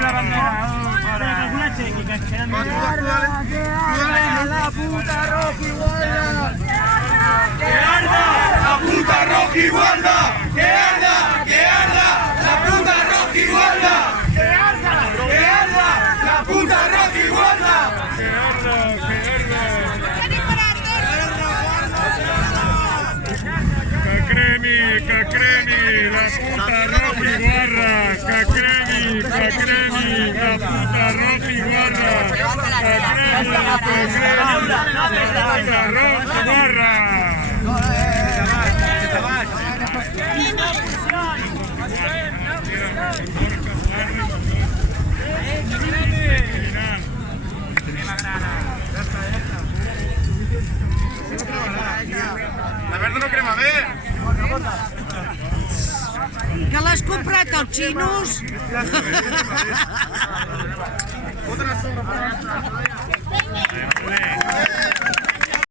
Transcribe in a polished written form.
Posem la bandera. Alguna técnica, que quedan medio. La puta Rocky Guarda. ¡Que arda la puta Rocky Guarda! ¡Que arda! ¡Que arda la puta Rocky Guarda! ¡Que arda! ¡Que arda la puta Rocky Guarda! ¡Que arda! ¡Que arda! ¡Cacremi! ¡Cacremi! ¡La puta Rocky Guarda! ¡Cacremi! ¡Cacremi! ¡La puta Rocky Guarda! ¡Cacremi! ¡Cacremi! ¡La Rocky Guarda! La verda no crema bé! Que l'has comprat als xinos? Foten a sobre.